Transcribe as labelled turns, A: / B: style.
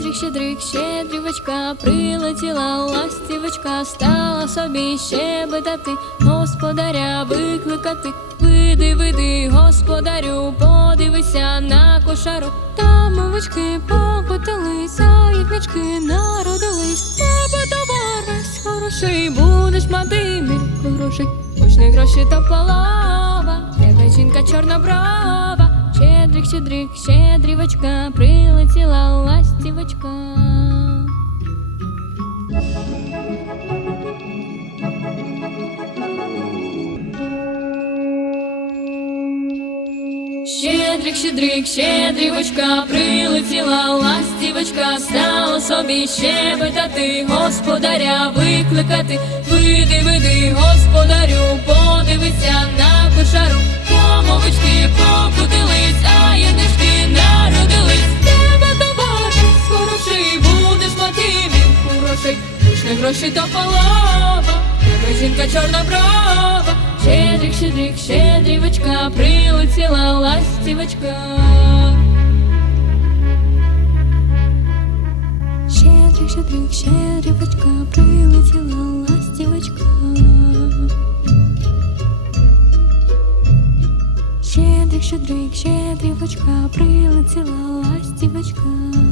A: щедрик, щедрівочка, прилетіла ластівочка, стала собі щебетати, господаря викликати. Види, види, господарю, подивися на кошару. Там овечки покотилися, ягнички народились. Тебе товар весь хороший, будеш мати мір хороший. Почни гроші то полова, тебе жінка чорноброва. Щедрик, щедрівочка, прилетіла ластівочка. Щедрик, щедрик, щедрівочка, прилетіла ластівочка, стала собі щебетати, господаря викликати, види, види, господарю, хороший, Пішли гроші то полова, тебе жінка чорноброва. Щедрик, щедрик, щедрівочка, прилетіла ластівочка. Щедрик, щедрик, щедрівочка, прилетіла ластівочка. Щедрик, щедрик, щедрівочка, прилетіла ластівочка.